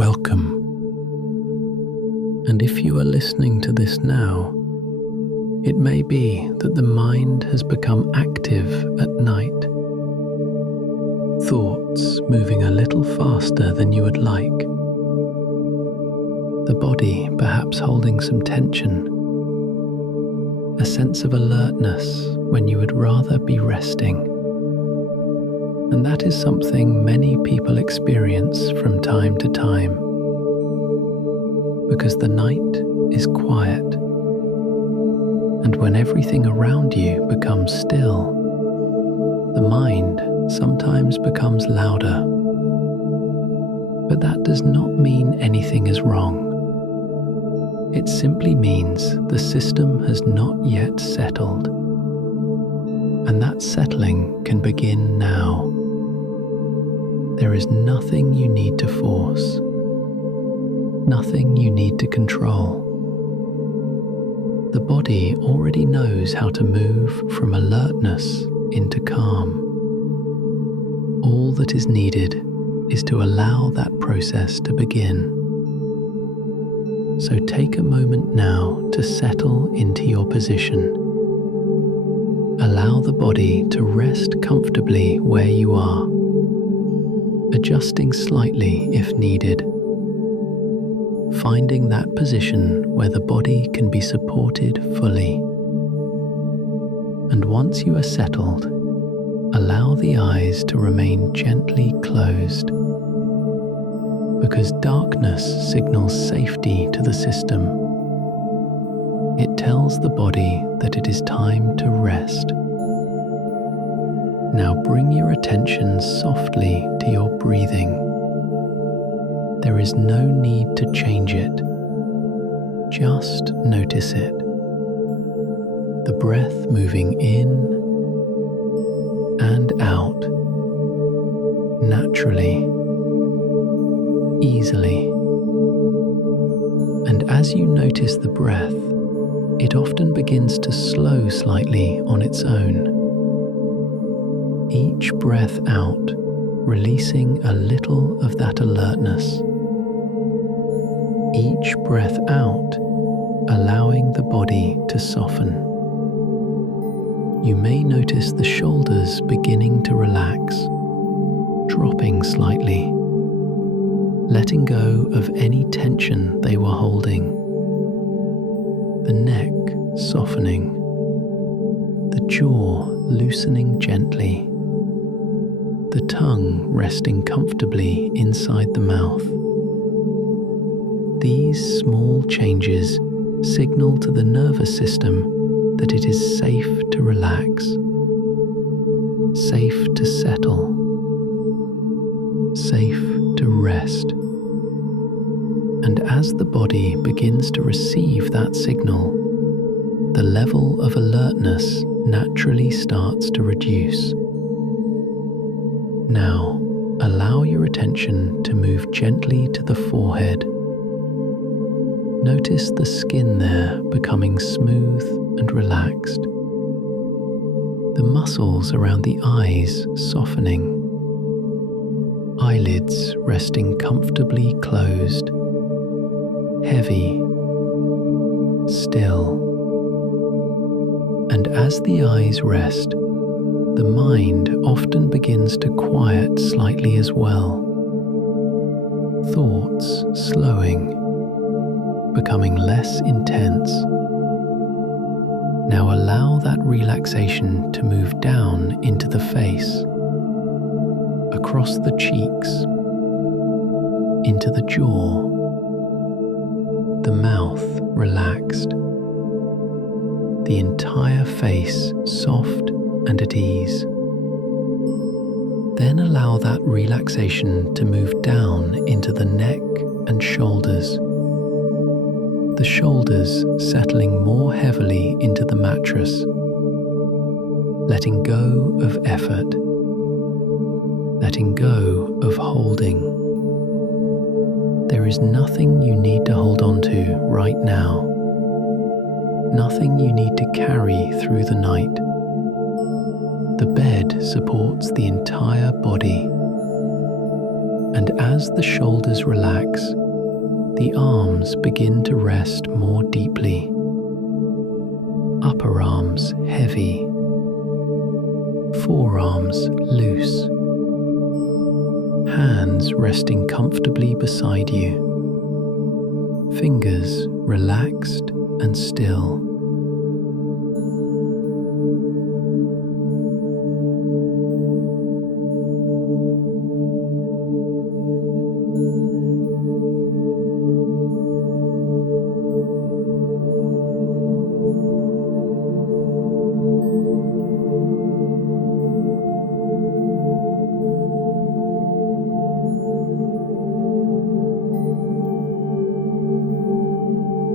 welcome. And if you are listening to this now, it may be that the mind has become active at night. Thoughts moving a little faster than you would like. The body perhaps holding some tension. A sense of alertness when you would rather be resting. And that is something many people experience from time to time. Because the night is quiet. And when everything around you becomes still, the mind sometimes becomes louder. But that does not mean anything is wrong. It simply means the system has not yet settled. And that settling can begin now. There is nothing you need to force. Nothing you need to control. The body already knows how to move from alertness into calm. All that is needed is to allow that process to begin. So take a moment now to settle into your position. Allow the body to rest comfortably where you are, adjusting slightly if needed. Finding that position where the body can be supported fully. And once you are settled, allow the eyes to remain gently closed. Because darkness signals safety to the system. It tells the body that it is time to rest. Now bring your attention softly to your breathing. There is no need to change it. Just notice it. The breath moving in and out, naturally, easily. And as you notice the breath, it often begins to slow slightly on its own. Each breath out, releasing a little of that alertness. Each breath out, allowing the body to soften. You may notice the shoulders beginning to relax, dropping slightly, letting go of any tension they were holding. The neck softening, the jaw loosening gently, the tongue resting comfortably inside the mouth. These small changes signal to the nervous system that it is safe to relax, safe to settle, safe to rest. And as the body begins to receive that signal, the level of alertness naturally starts to reduce. Now, allow your attention to move gently to the forehead. Notice the skin there becoming smooth and relaxed. The muscles around the eyes softening. Eyelids resting comfortably closed. Heavy, still. And as the eyes rest, the mind often begins to quiet slightly as well. Thoughts slowing, becoming less intense. Now allow that relaxation to move down into the face, across the cheeks, into the jaw, the mouth relaxed, the entire face soft and at ease. Then allow that relaxation to move down into the neck and shoulders. The shoulders settling more heavily into the mattress, letting go of effort, letting go of holding. There is nothing you need to hold on to right now, nothing you need to carry through the night. The bed supports the entire body. And as the shoulders relax, the arms begin to rest more deeply. Upper arms heavy, forearms loose, hands resting comfortably beside you, fingers relaxed and still.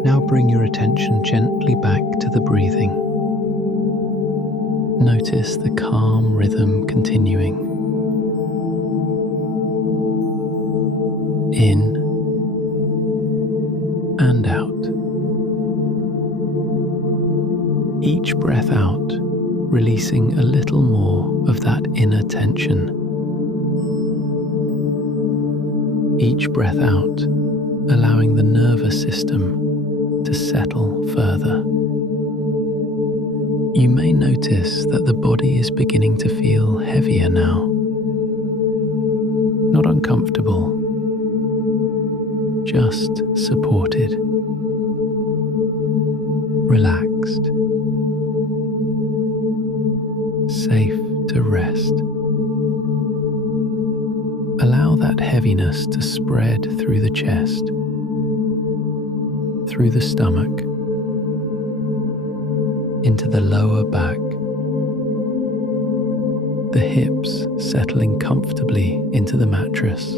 Now bring your attention gently back to the breathing. Notice the calm rhythm continuing. In and out. Each breath out, releasing a little more of that inner tension. Each breath out, allowing the nervous system to settle further. You may notice that the body is beginning to feel heavier now. Not uncomfortable, just supported, relaxed, safe to rest. Allow that heaviness to spread through the chest, through the stomach, into the lower back, the hips settling comfortably into the mattress,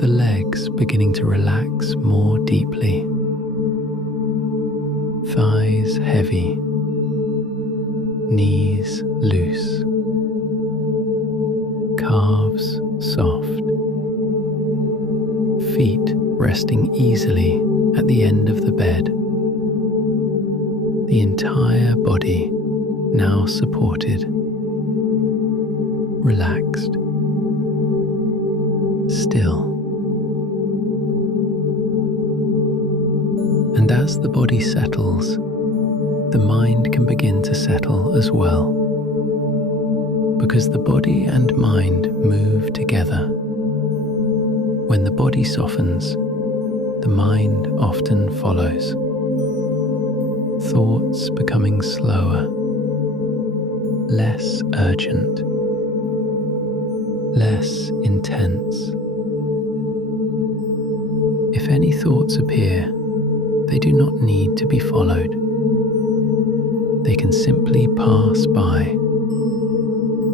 the legs beginning to relax more deeply, thighs heavy, knees loose, calves soft, feet resting easily at the end of the bed, the entire body now supported, relaxed, still. And as the body settles, the mind can begin to settle as well, because the body and mind move together. When the body softens, the mind often follows, thoughts becoming slower, less urgent, less intense. If any thoughts appear, they do not need to be followed. They can simply pass by,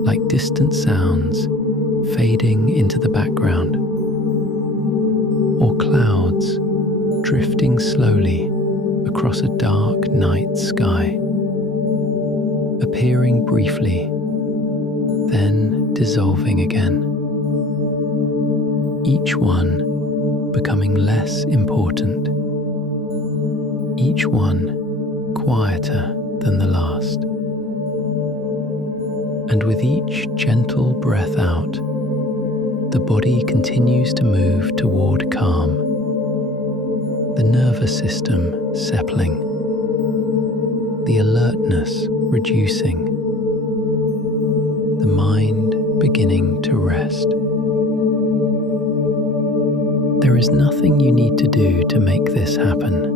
like distant sounds fading into the background, or clouds drifting slowly across a dark night sky, appearing briefly, then dissolving again. Each one becoming less important, each one quieter than the last. And with each gentle breath out, the body continues to move toward calm, the nervous system settling, the alertness reducing, the mind beginning to rest. There is nothing you need to do to make this happen.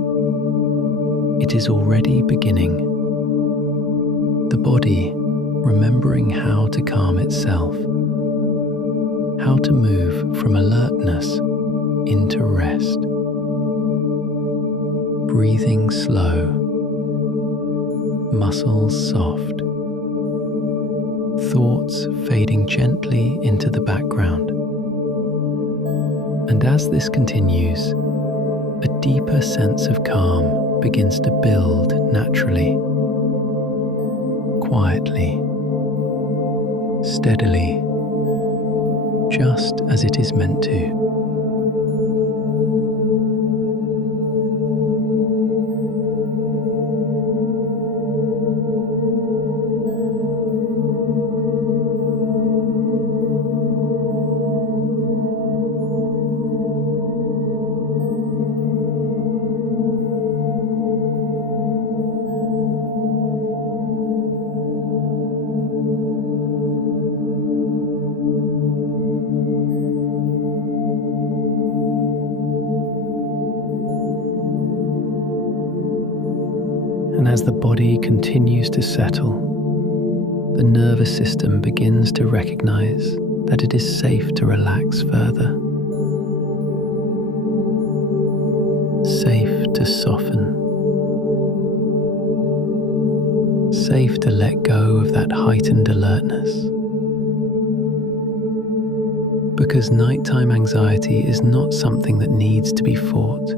It is already beginning. The body remembering how to calm itself, how to move from alertness into rest. Breathing slow, muscles soft, thoughts fading gently into the background. And as this continues, a deeper sense of calm begins to build naturally, quietly, steadily, just as it is meant to. And as the body continues to settle, the nervous system begins to recognize that it is safe to relax further, safe to soften, safe to let go of that heightened alertness. Because nighttime anxiety is not something that needs to be fought.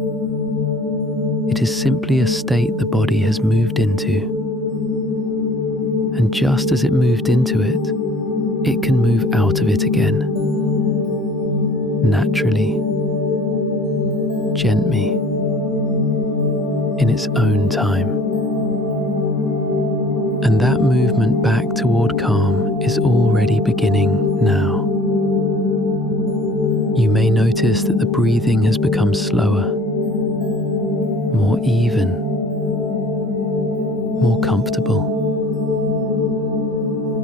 It is simply a state the body has moved into. And just as it moved into it, it can move out of it again. Naturally, gently, in its own time. And that movement back toward calm is already beginning now. You may notice that the breathing has become slower, more even, more comfortable.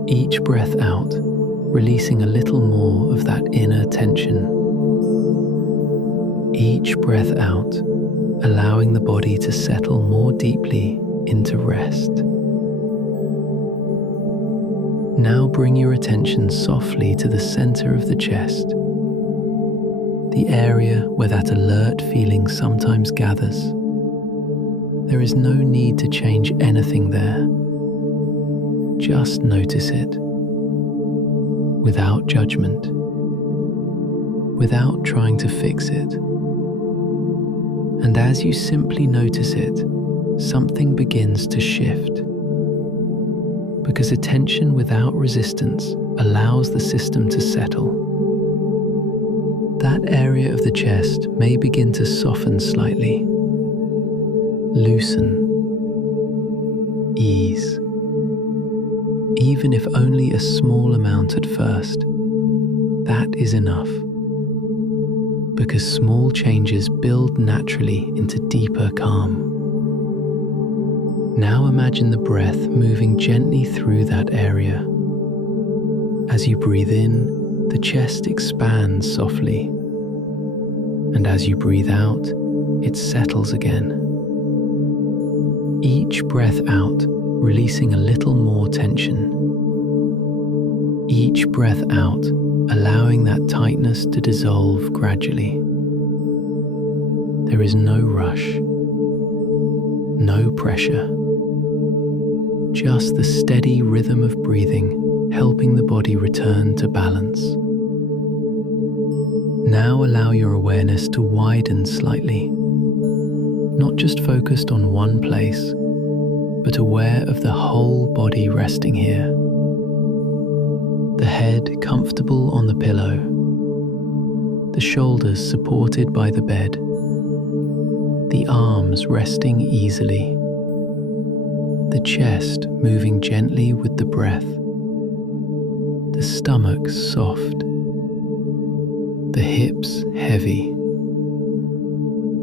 Each breath out, releasing a little more of that inner tension. Each breath out, allowing the body to settle more deeply into rest. Now bring your attention softly to the center of the chest, the area where that alert feeling sometimes gathers. There is no need to change anything there. Just notice it, without judgment, without trying to fix it. And as you simply notice it, something begins to shift. Because attention without resistance allows the system to settle. That area of the chest may begin to soften slightly, loosen, ease. Even if only a small amount at first, that is enough. Because small changes build naturally into deeper calm. Now imagine the breath moving gently through that area. As you breathe in, the chest expands softly. And as you breathe out, it settles again. Each breath out, releasing a little more tension. Each breath out, allowing that tightness to dissolve gradually. There is no rush, no pressure, just the steady rhythm of breathing, helping the body return to balance. Now allow your awareness to widen slightly, not just focused on one place, but aware of the whole body resting here. The head comfortable on the pillow, the shoulders supported by the bed, the arms resting easily, the chest moving gently with the breath, the stomach soft, the hips heavy,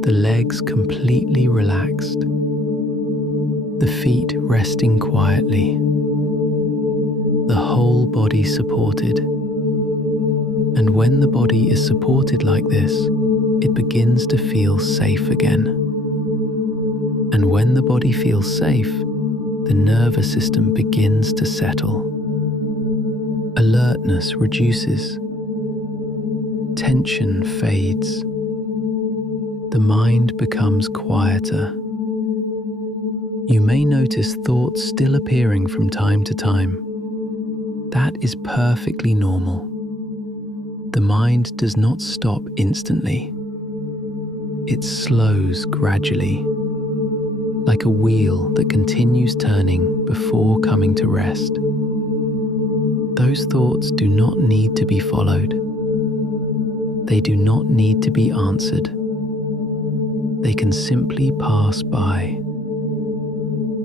the legs completely relaxed, the feet resting quietly, the whole body supported. And when the body is supported like this, it begins to feel safe again. And when the body feels safe, the nervous system begins to settle. Alertness reduces. Tension fades. The mind becomes quieter. You may notice thoughts still appearing from time to time. That is perfectly normal. The mind does not stop instantly. It slows gradually, like a wheel that continues turning before coming to rest. Those thoughts do not need to be followed. They do not need to be answered. They can simply pass by,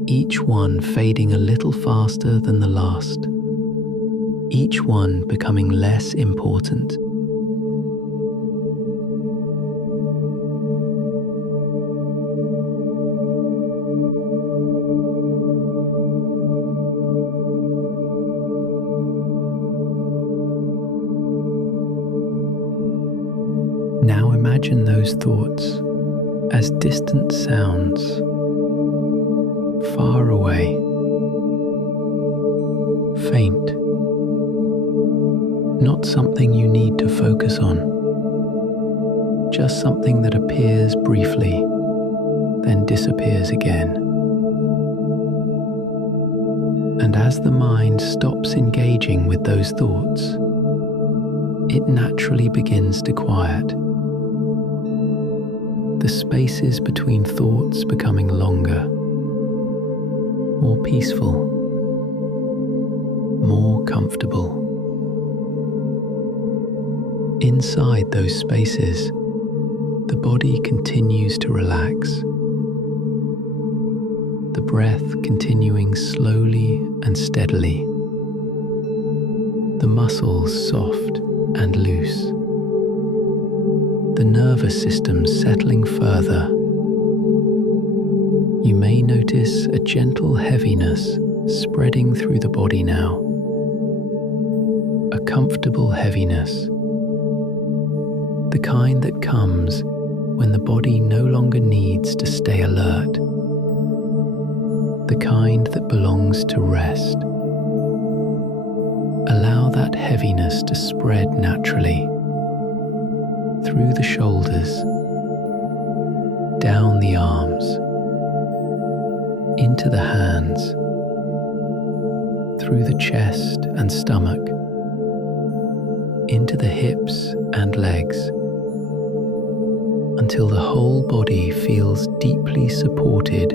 each one fading a little faster than the last, each one becoming less important. Now imagine those thoughts as distant sounds, far away, faint, not something you need to focus on, just something that appears briefly, then disappears again. And as the mind stops engaging with those thoughts, it naturally begins to quiet. The spaces between thoughts becoming longer, more peaceful, more comfortable. Inside those spaces, the body continues to relax, the breath continuing slowly and steadily, the muscles soft and loose, the nervous system settling further. You may notice a gentle heaviness spreading through the body now, a comfortable heaviness, the kind that comes when the body no longer needs to stay alert, the kind that belongs to rest. Allow that heaviness to spread naturally through the shoulders, down the arms, into the hands, through the chest and stomach, into the hips and legs, until the whole body feels deeply supported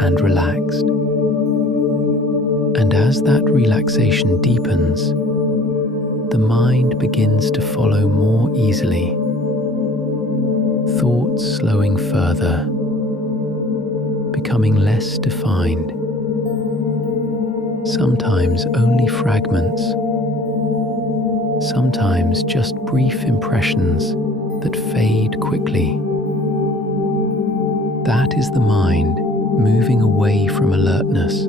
and relaxed. And as that relaxation deepens, the mind begins to follow more easily, thoughts slowing further, becoming less defined, sometimes only fragments, sometimes just brief impressions that fade quickly. That is the mind moving away from alertness,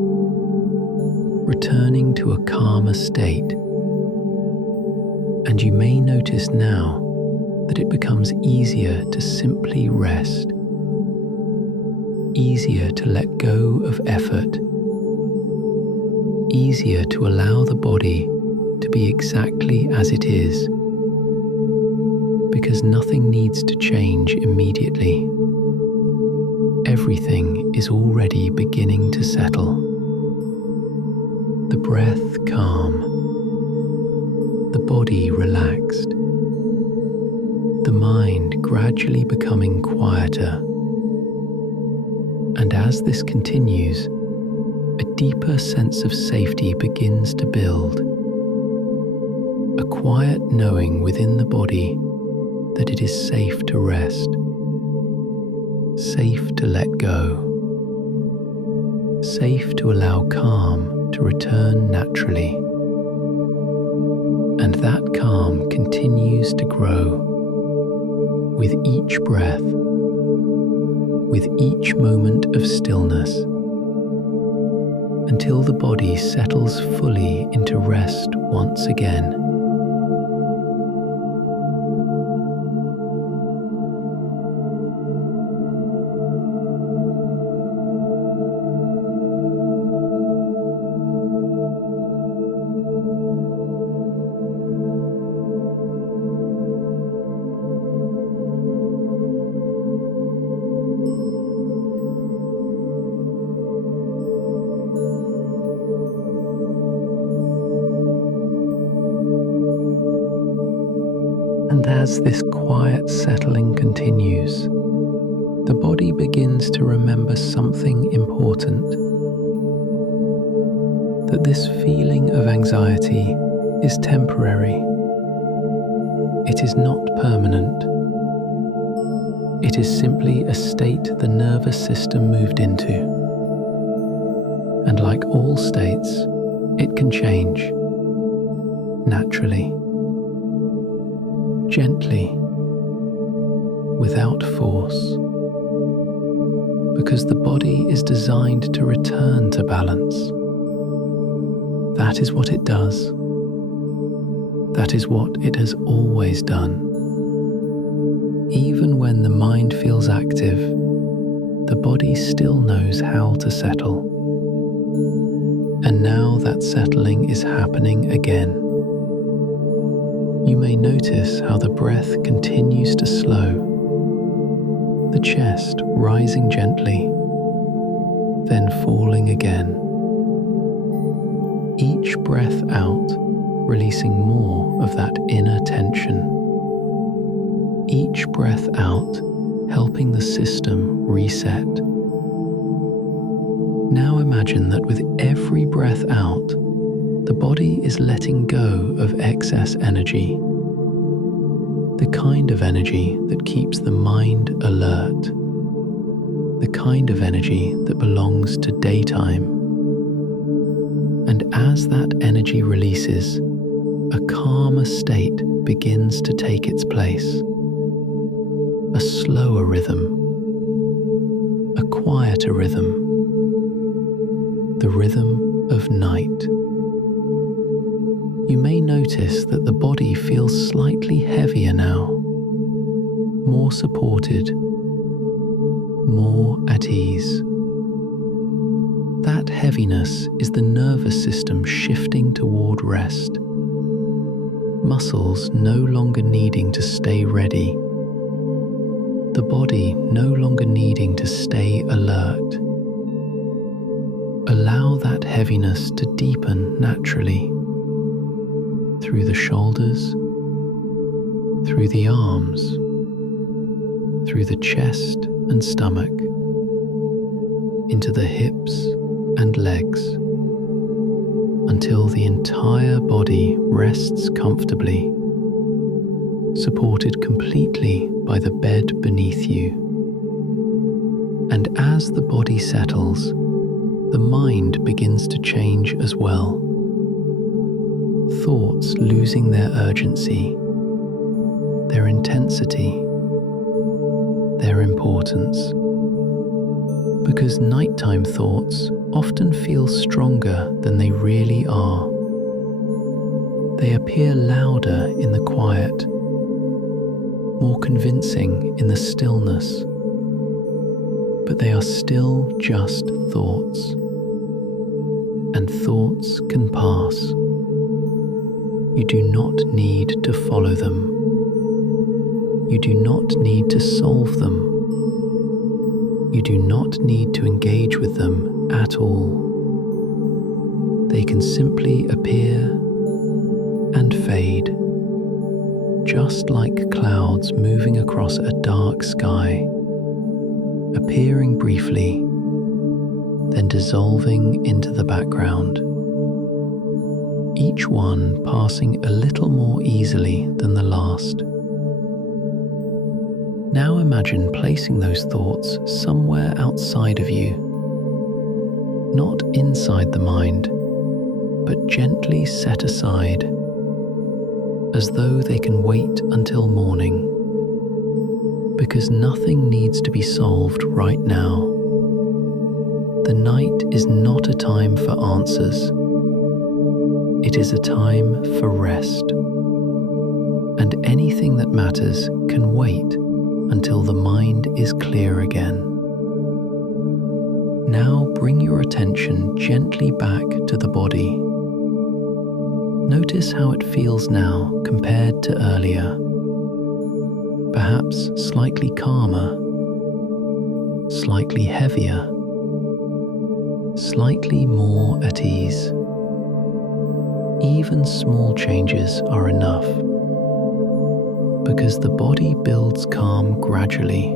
returning to a calmer state. And you may notice now that it becomes easier to simply rest, easier to let go of effort, easier to allow the body to be exactly as it is, because nothing needs to change immediately. Everything is already beginning to settle. The breath calm, the body relaxed, the mind gradually becoming quieter. And as this continues, a deeper sense of safety begins to build, a quiet knowing within the body that it is safe to rest, safe to let go, safe to allow calm to return naturally. And that calm continues to grow with each breath, with each moment of stillness, until the body settles fully into rest once again. And as this quiet settling continues, the body begins to remember something important, that this feeling of anxiety is temporary. It is not permanent. It is simply a state the nervous system moved into. And like all states, it can change naturally, gently, without force, because the body is designed to return to balance. That is what it does. That is what it has always done. Even when the mind feels active, the body still knows how to settle. And now that settling is happening again. You may notice how the breath continues to slow, the chest rising gently, then falling again. Each breath out, releasing more of that inner tension. Each breath out, helping the system reset. Now imagine that with every breath out, the body is letting go of excess energy. The kind of energy that keeps the mind alert. The kind of energy that belongs to daytime. And as that energy releases, a calmer state begins to take its place. A slower rhythm, a quieter rhythm, the rhythm of night. You may notice that the body feels slightly heavier now, more supported, more at ease. That heaviness is the nervous system shifting toward rest. Muscles no longer needing to stay ready. The body no longer needing to stay alert. Allow that heaviness to deepen naturally through the shoulders, through the arms, through the chest and stomach, into the hips and legs, until the entire body rests comfortably, supported completely by the bed beneath you. And as the body settles, the mind begins to change as well. Thoughts losing their urgency, their intensity, their importance. Because nighttime thoughts often feel stronger than they really are. They appear louder in the quiet, more convincing in the stillness. But they are still just thoughts. And thoughts can pass. You do not need to follow them. You do not need to solve them. You do not need to engage with them at all. They can simply appear and fade, just like clouds moving across a dark sky, appearing briefly, then dissolving into the background. Each one passing a little more easily than the last. Now imagine placing those thoughts somewhere outside of you, not inside the mind, but gently set aside, as though they can wait until morning, because nothing needs to be solved right now. The night is not a time for answers. It is a time for rest, and anything that matters can wait until the mind is clear again. Now bring your attention gently back to the body. Notice how it feels now compared to earlier. Perhaps slightly calmer, slightly heavier, slightly more at ease. Even small changes are enough, because the body builds calm gradually,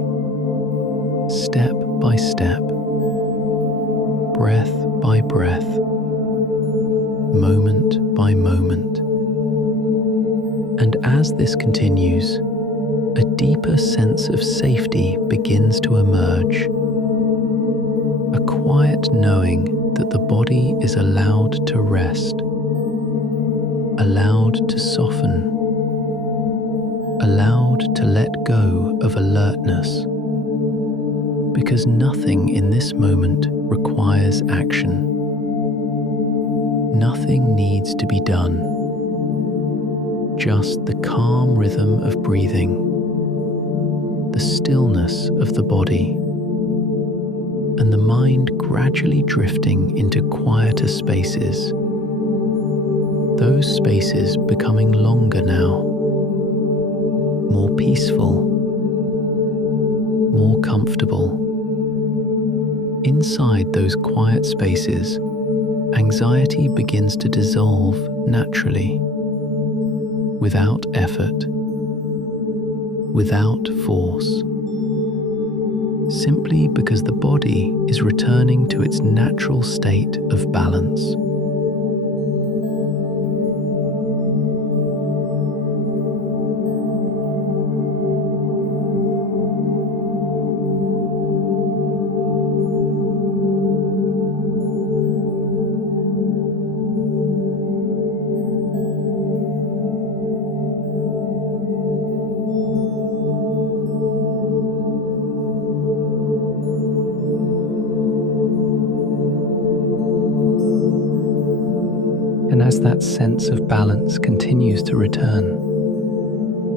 step by step, breath by breath, moment by moment. And as this continues, a deeper sense of safety begins to emerge, a quiet knowing that the body is allowed to rest, allowed to soften, allowed to let go of alertness, because nothing in this moment requires action. Nothing needs to be done, just the calm rhythm of breathing, the stillness of the body, and the mind gradually drifting into quieter spaces. Those spaces becoming longer now, more peaceful, more comfortable. Inside those quiet spaces, anxiety begins to dissolve naturally, without effort, without force, simply because the body is returning to its natural state of balance. And as that sense of balance continues to return,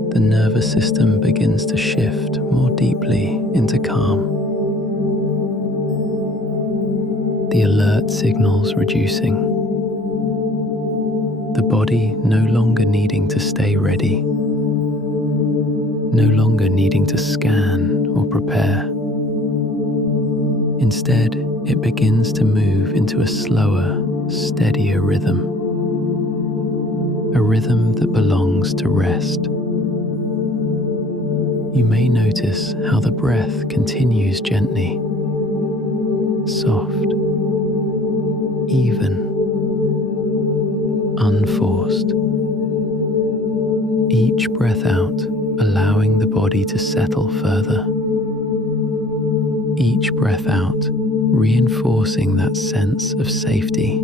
the nervous system begins to shift more deeply into calm. The alert signals reducing, the body no longer needing to stay ready, no longer needing to scan or prepare. Instead, it begins to move into a slower, steadier rhythm. A rhythm that belongs to rest. You may notice how the breath continues gently, soft, even, unforced. Each breath out, allowing the body to settle further. Each breath out, reinforcing that sense of safety.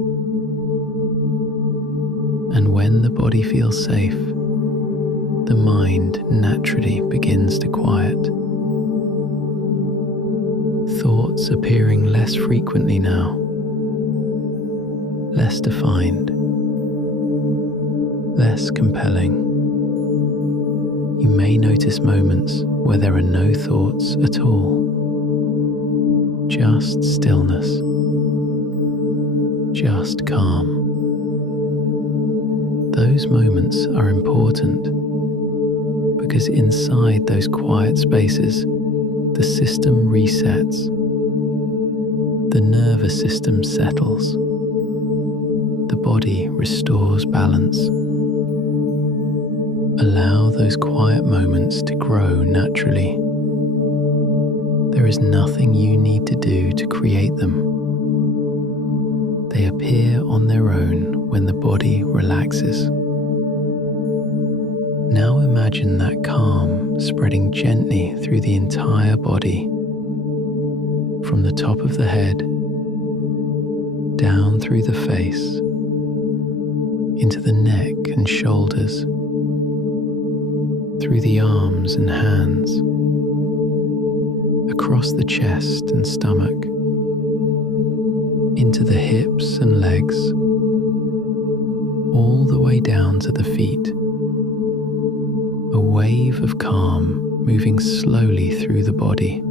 And when the body feels safe, the mind naturally begins to quiet. Thoughts appearing less frequently now, less defined, less compelling. You may notice moments where there are no thoughts at all, just stillness, just calm. Those moments are important because inside those quiet spaces, the system resets, the nervous system settles, the body restores balance. Allow those quiet moments to grow naturally. There is nothing you need to do to create them. They appear on their own when the body relaxes. Now imagine that calm spreading gently through the entire body, from the top of the head, down through the face, into the neck and shoulders, through the arms and hands, across the chest and stomach, into the hips and legs, all the way down to the feet. A wave of calm moving slowly through the body,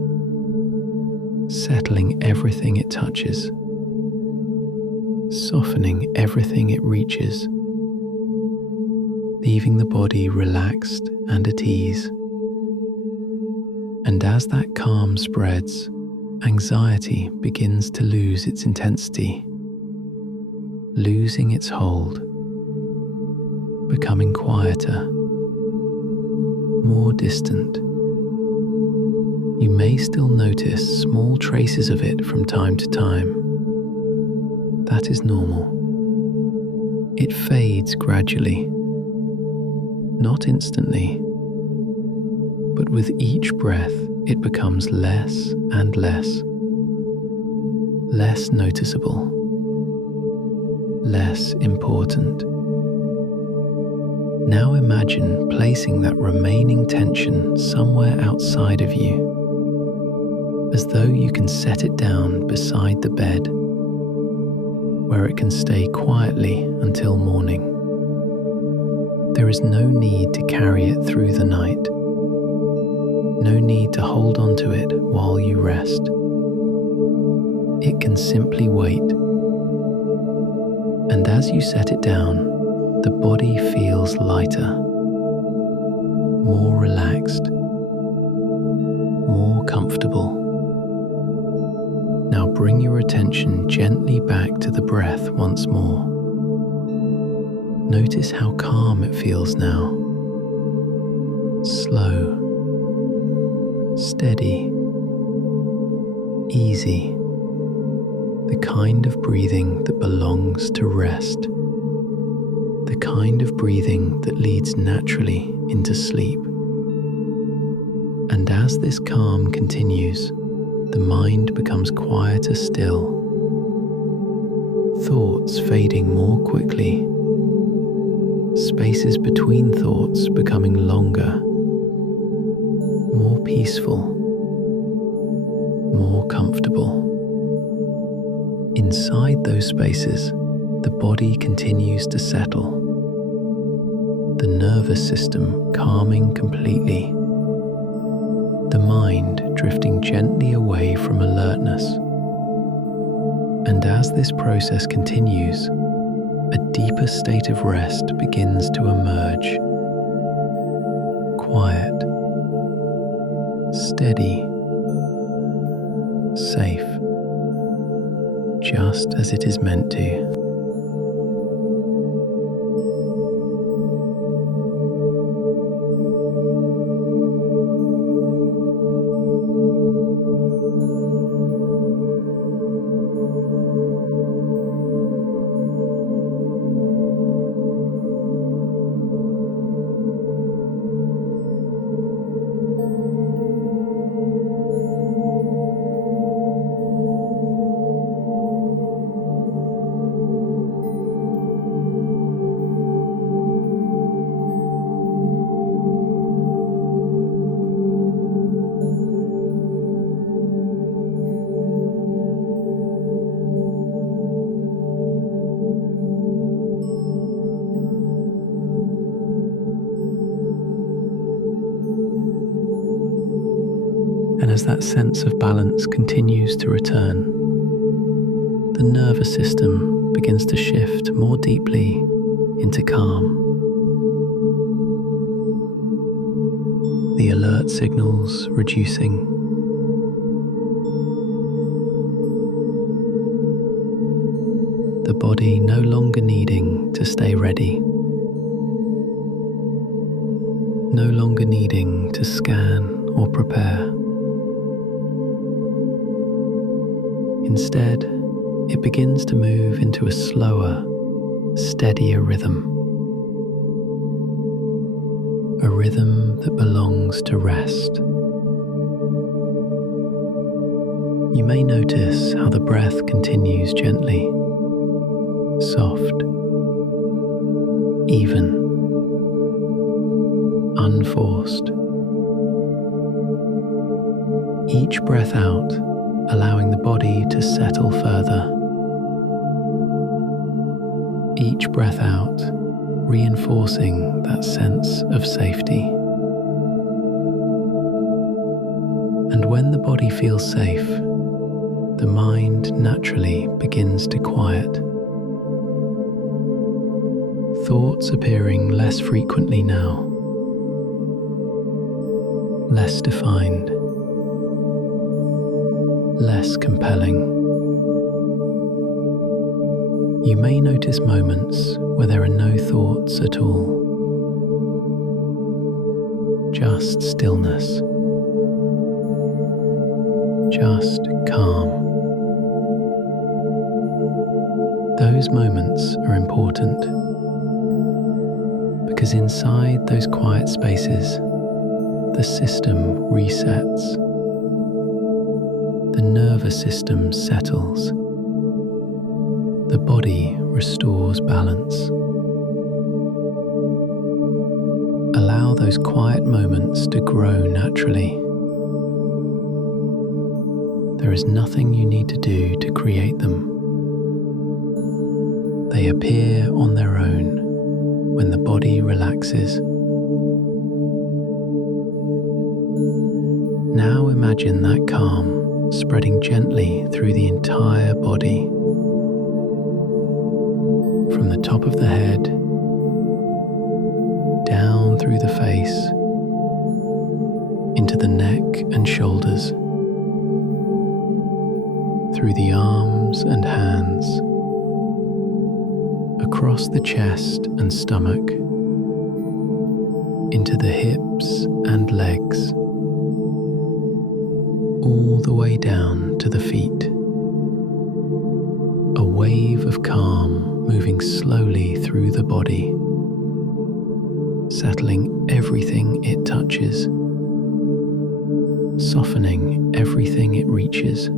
settling everything it touches, softening everything it reaches, leaving the body relaxed and at ease. And as that calm spreads, anxiety begins to lose its intensity, losing its hold, becoming quieter, more distant. You may still notice small traces of it from time to time. That is normal. It fades gradually, not instantly, but with each breath it becomes less and less, less noticeable, less important. Now imagine placing that remaining tension somewhere outside of you, as though you can set it down beside the bed, where it can stay quietly until morning. There is no need to carry it through the night, no need to hold on to it while you rest. it can simply wait. And as you set it down, the body feels lighter, more relaxed, more comfortable. Now bring your attention gently back to the breath once more. Notice how calm it feels now. Slow, steady, easy. The kind of breathing that belongs to rest. The kind of breathing that leads naturally into sleep. And as this calm continues, the mind becomes quieter still. Thoughts fading more quickly. Spaces between thoughts becoming longer. More peaceful. More comfortable. Inside those spaces, the body continues to settle. The nervous system calming completely. The mind drifting gently away from alertness. And as this process continues, a deeper state of rest begins to emerge. Quiet, steady, safe, just as it is meant to. And as that sense of balance continues to return, the nervous system begins to shift more deeply into calm. The alert signals reducing. The body no longer needing to stay ready. No longer needing to scan or prepare. Instead, it begins to move into a slower, steadier rhythm. A rhythm that belongs to rest. You may notice how the breath continues gently, soft, even, unforced. Each breath out, allowing the body to settle further. Each breath out, reinforcing that sense of safety. And when the body feels safe, the mind naturally begins to quiet. Thoughts appearing less frequently now, less defined, less compelling. You may notice moments where there are no thoughts at all, just stillness, just calm. Those moments are important because inside those quiet spaces, the system resets. The nervous system settles. The body restores balance. Allow those quiet moments to grow naturally. There is nothing you need to do to create them. They appear on their own when the body relaxes. Now imagine that calm spreading gently through the entire body, from the top of the head, down through the face, into the neck and shoulders, through the arms and hands, across the chest and stomach, into the hips and legs, all the way down to the feet. A wave of calm moving slowly through the body, settling everything it touches, softening everything it reaches,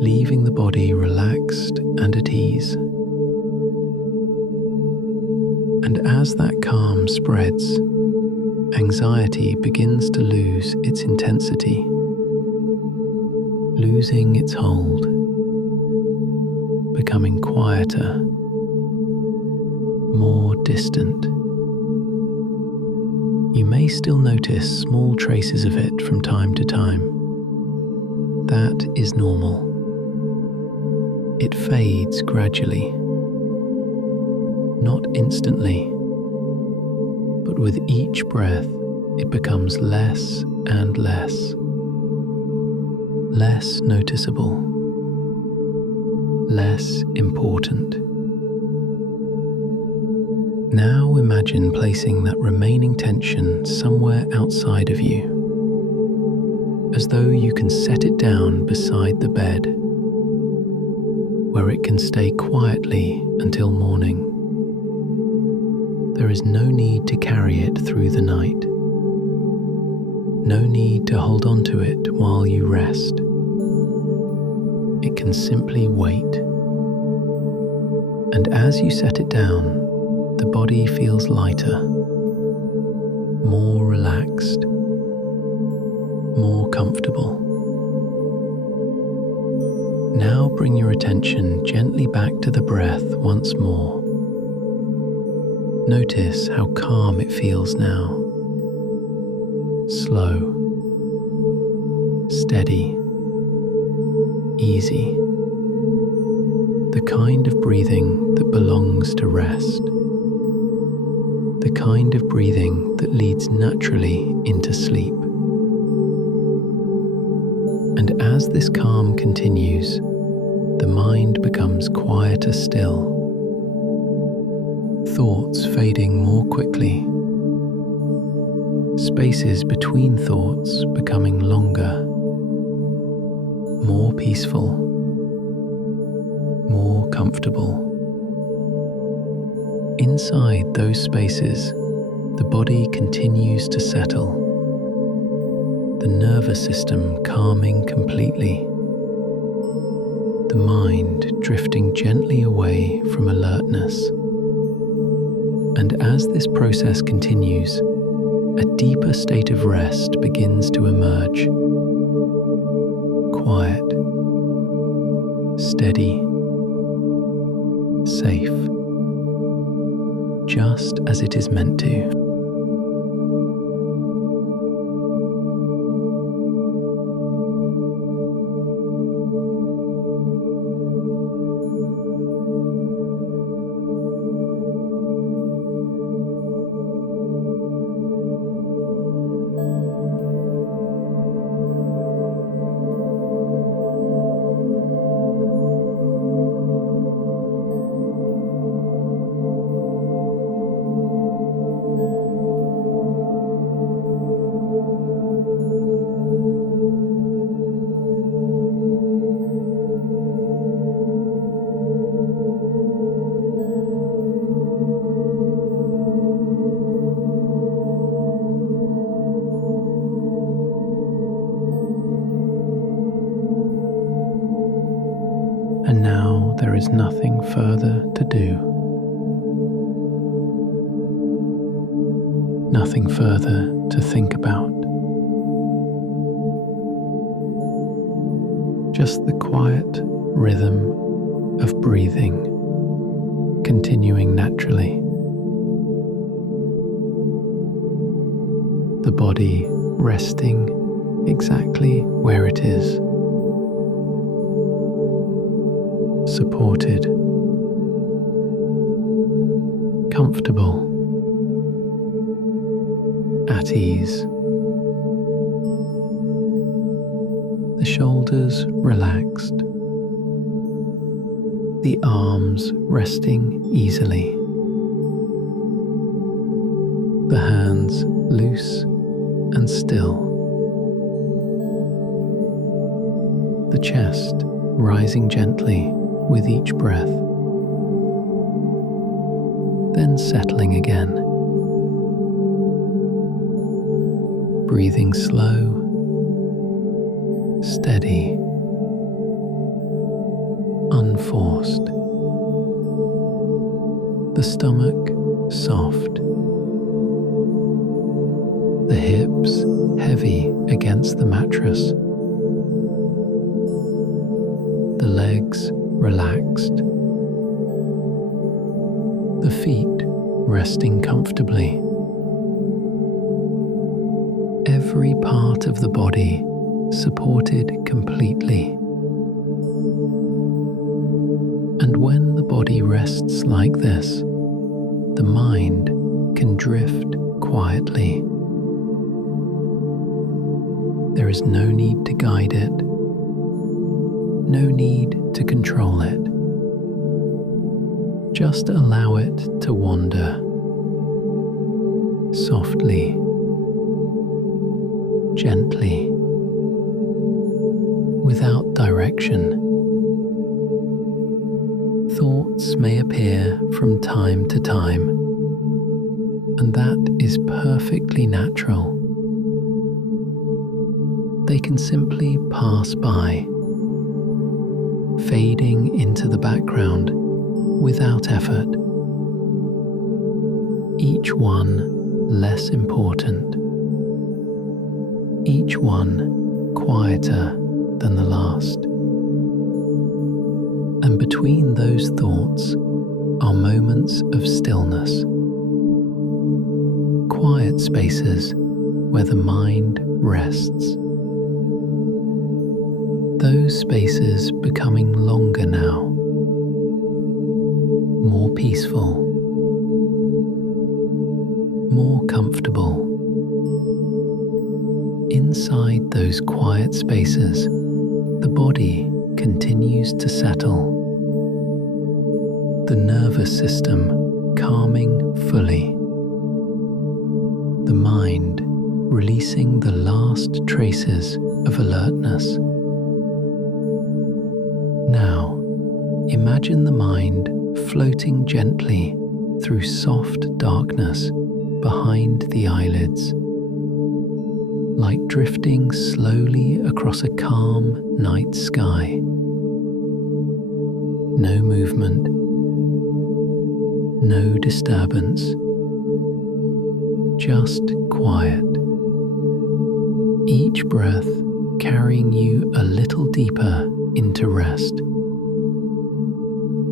leaving the body relaxed and at ease. And as that calm spreads, anxiety begins to lose its intensity, losing its hold, becoming quieter, more distant. You may still notice small traces of it from time to time. That is normal. It fades gradually, not instantly, but with each breath it becomes less and less, less noticeable, less important. Now imagine placing that remaining tension somewhere outside of you, as though you can set it down beside the bed, where it can stay quietly until morning. There is no need to carry it through the night. No need to hold on to it while you rest. It can simply wait. And as you set it down, the body feels lighter, more relaxed, more comfortable. Now bring your attention gently back to the breath once more. Notice how calm it feels now. Slow, steady, easy. The kind of breathing that belongs to rest. The kind of breathing that leads naturally into sleep. And as this calm continues, the mind becomes quieter still. Thoughts fading more quickly. Spaces between thoughts becoming longer, more peaceful, more comfortable. Inside those spaces, the body continues to settle, the nervous system calming completely, the mind drifting gently away from alertness. And as this process continues, a deeper state of rest begins to emerge. Quiet, steady, safe, just as it is meant to. And now there is nothing further to do. Nothing further to think about. Just the quiet rhythm of breathing continuing naturally. The body resting exactly where it is, supported, comfortable, at ease. The shoulders relaxed, the arms resting easily, the hands loose and still, the chest rising gently with each breath, then settling again, breathing slow, steady, unforced. The stomach soft, the hips heavy against the mattress, the legs relaxed, the feet resting comfortably. Every part of the body supported completely. And when the body rests like this, the mind can drift quietly. There is no need to guide it, no need to control it. Just allow it to wander softly, gently, without direction. Thoughts may appear from time to time, and that is perfectly natural. They can simply pass by, fading into the background without effort, each one less important, each one quieter than the last. And between those thoughts are moments of stillness, quiet spaces where the mind rests. Those spaces becoming longer now, more peaceful, more comfortable. Inside those quiet spaces, the body continues to settle, the nervous system calming fully, the mind releasing the last traces of alertness. Now, imagine the mind floating gently through soft darkness behind the eyelids, like drifting slowly across a calm night sky. No movement, no disturbance, just quiet. Each breath carrying you a little deeper into rest.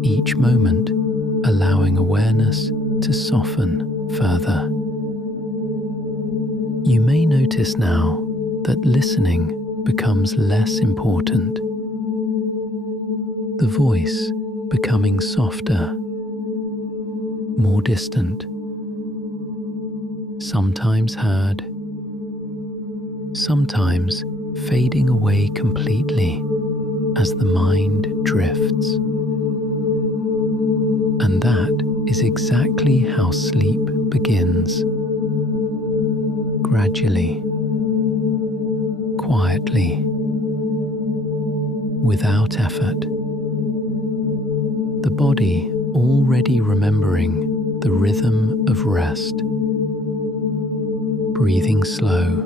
Each moment allowing awareness to soften further. You may notice now that listening becomes less important, the voice becoming softer, more distant, sometimes heard, sometimes fading away completely as the mind drifts. And that is exactly how sleep begins. Gradually, quietly, without effort. The body already remembering the rhythm of rest. Breathing slow,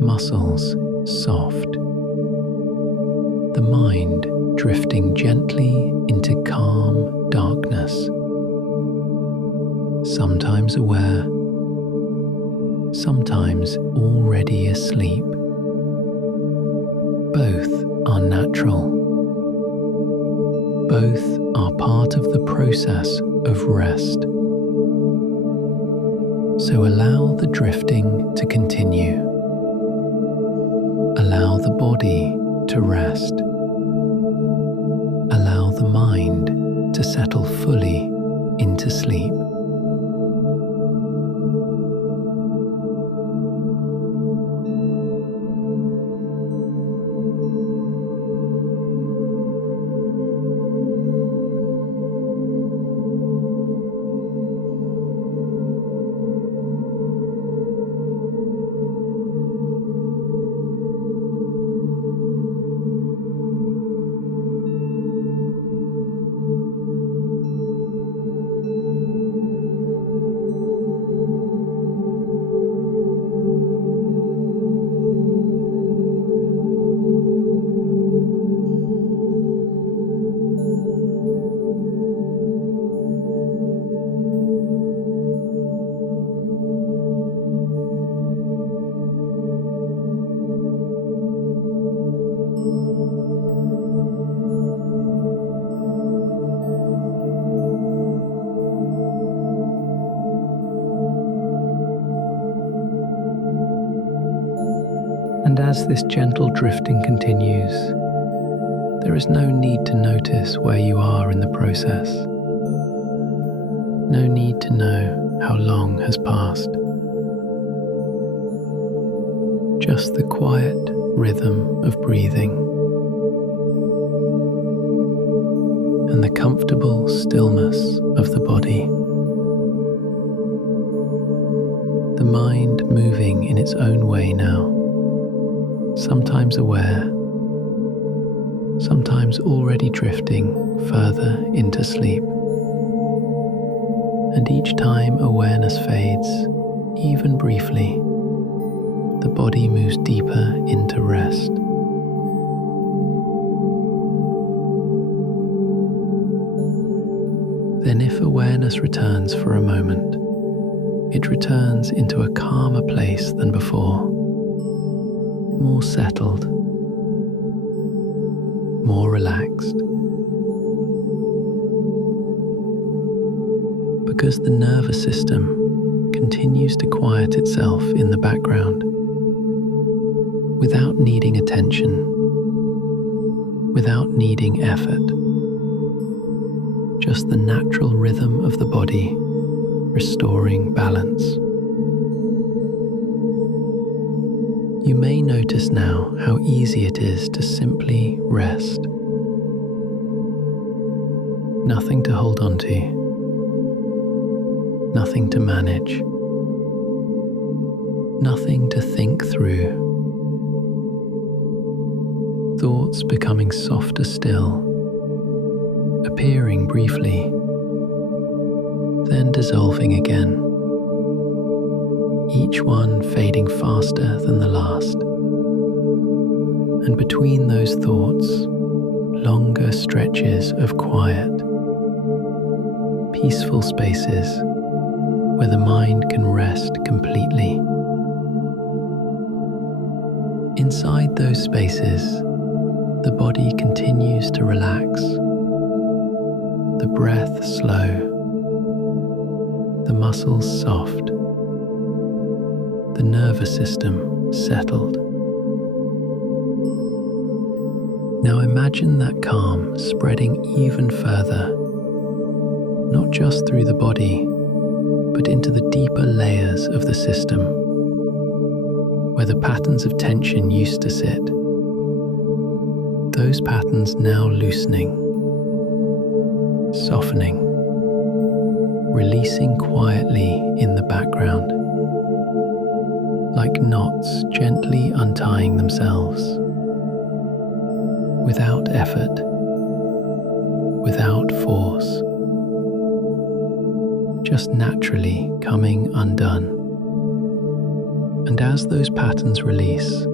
muscles soft. The mind drifting gently into calm darkness. Sometimes aware, sometimes already asleep. Both are natural. Both are part of the process of rest. So allow the drifting to continue. body to rest. Allow the mind to settle fully into sleep. And as this gentle drifting continues, there is no need to notice where you are in the process. No need to know how long has passed. Just the quiet rhythm of breathing and the comfortable stillness of the body. The mind moving in its own way now, sometimes aware, sometimes already drifting further into sleep. And each time awareness fades, even briefly, the body moves deeper into rest. Then if awareness returns for a moment, it returns into a calmer place than before, more settled, more relaxed. Because the nervous system continues to quiet itself in the background, without needing attention, without needing effort. Just the natural rhythm of the body restoring balance. You may notice now how easy it is to simply rest. Nothing to hold on to, nothing to manage, nothing to think through. Thoughts becoming softer still, appearing briefly, then dissolving again, each one fading faster than the last. And between those thoughts, longer stretches of quiet, peaceful spaces where the mind can rest completely. Inside those spaces, the body continues to relax, the breath slow, the muscles soft, the nervous system settled. Now imagine that calm spreading even further, not just through the body, but into the deeper layers of the system, where the patterns of tension used to sit. Those patterns now loosening, softening, releasing quietly in the background, like knots gently untying themselves, without effort, without force, just naturally coming undone. And as those patterns release,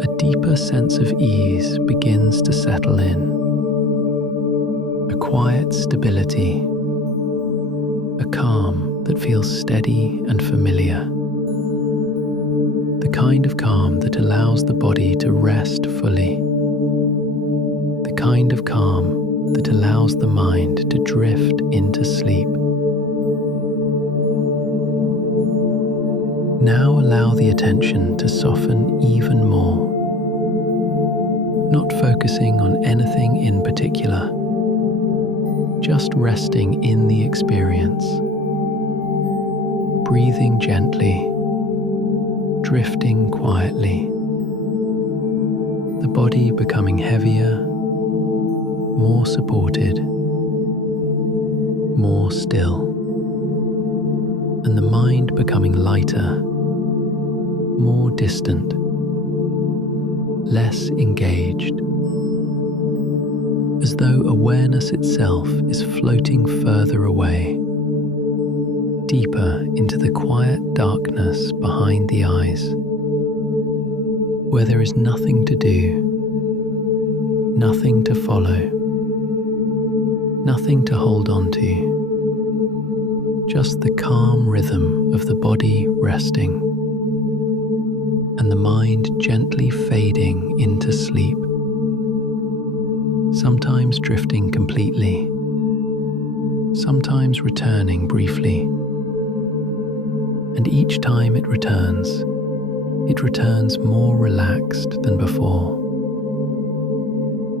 a deeper sense of ease begins to settle in, a quiet stability, a calm that feels steady and familiar, the kind of calm that allows the body to rest fully, the kind of calm that allows the mind to drift into sleep. Now allow the attention to soften even more, not focusing on anything in particular, just resting in the experience, breathing gently, drifting quietly, the body becoming heavier, more supported, more still, and the mind becoming lighter, more distant, less engaged, as though awareness itself is floating further away, deeper into the quiet darkness behind the eyes, where there is nothing to do, nothing to follow, nothing to hold on to, just the calm rhythm of the body resting and the mind gently fading into sleep, sometimes drifting completely, sometimes returning briefly. And each time it returns more relaxed than before,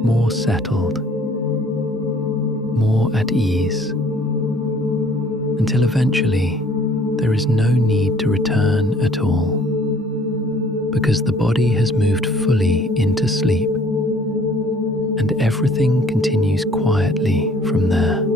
more settled, more at ease, until eventually there is no need to return at all, because the body has moved fully into sleep, and everything continues quietly from there.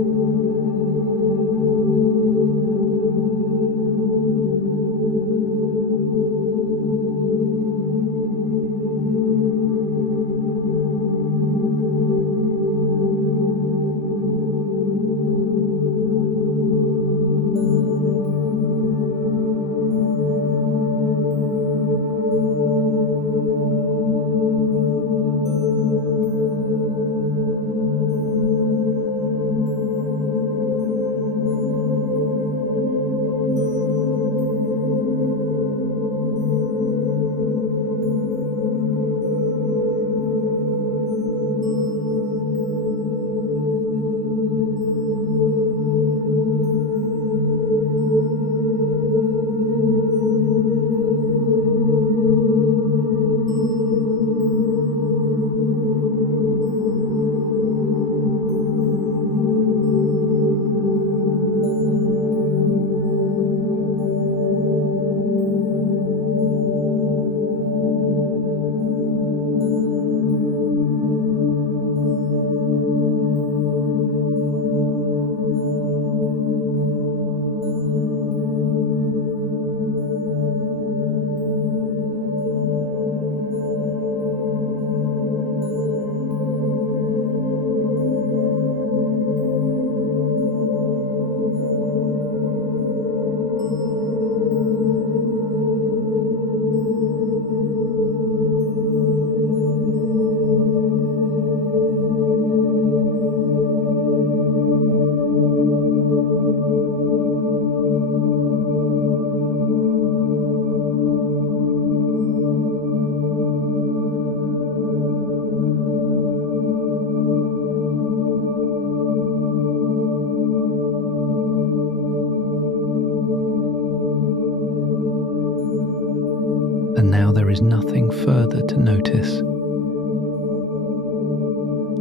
And now there is nothing further to notice,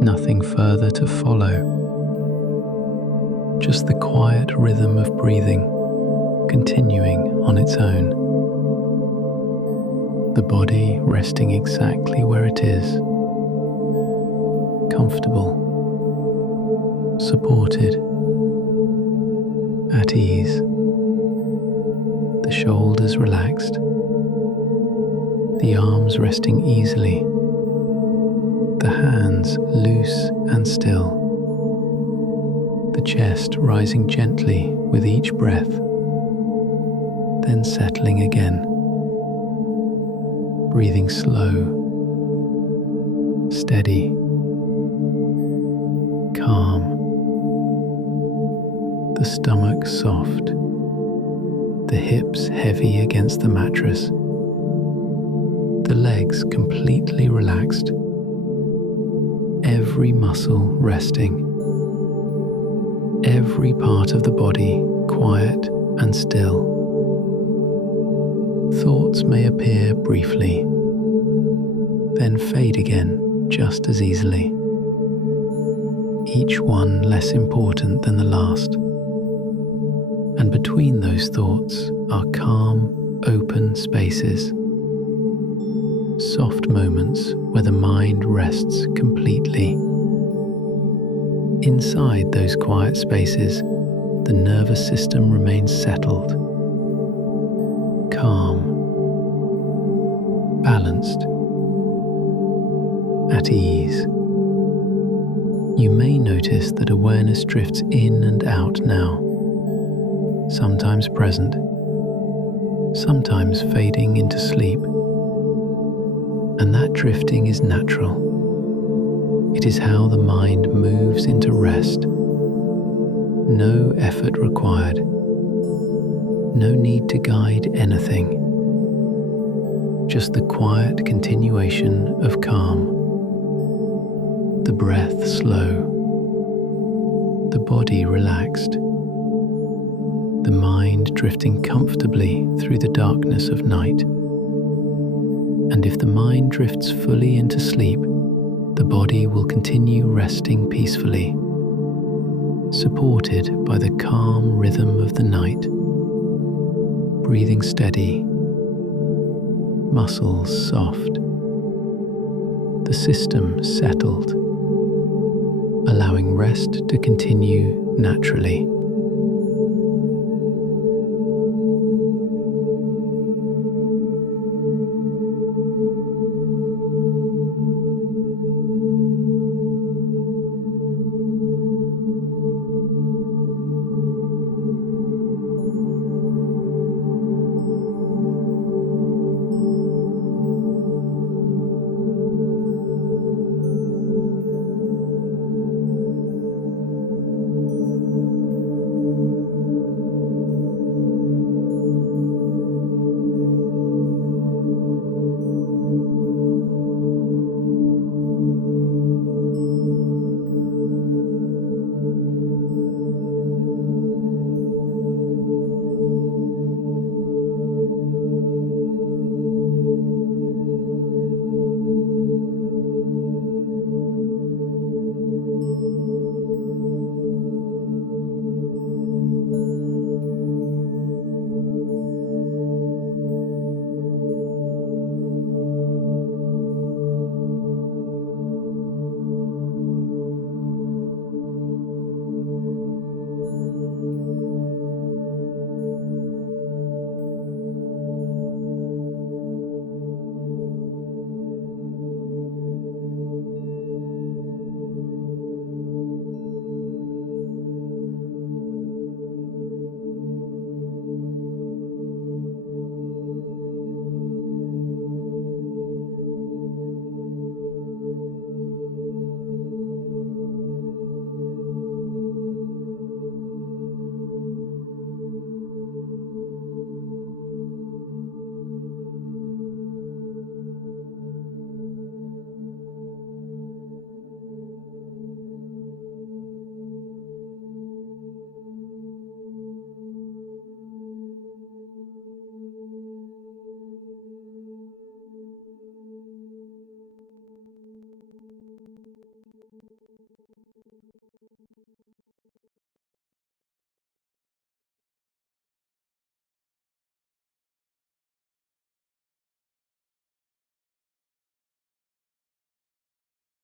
nothing further to follow, just the quiet rhythm of breathing continuing on its own. The body resting exactly where it is, comfortable, supported, at ease, the shoulders relaxed, the arms resting easily, the hands loose and still, the chest rising gently with each breath, then settling again, breathing slow, steady, calm, the stomach soft, the hips heavy against the mattress, the legs completely relaxed, every muscle resting, every part of the body quiet and still. Thoughts may appear briefly, then fade again, just as easily, each one less important than the last. And between those thoughts are calm, open spaces, soft moments where the mind rests completely. Inside those quiet spaces, the nervous system remains settled, calm, balanced, at ease. You may notice that awareness drifts in and out now, sometimes present, sometimes fading into sleep. And that drifting is natural. It is how the mind moves into rest. No effort required. No need to guide anything. Just the quiet continuation of calm. The breath slow. The body relaxed. The mind drifting comfortably through the darkness of night. And if the mind drifts fully into sleep, the body will continue resting peacefully, supported by the calm rhythm of the night, breathing steady, muscles soft, the system settled, allowing rest to continue naturally.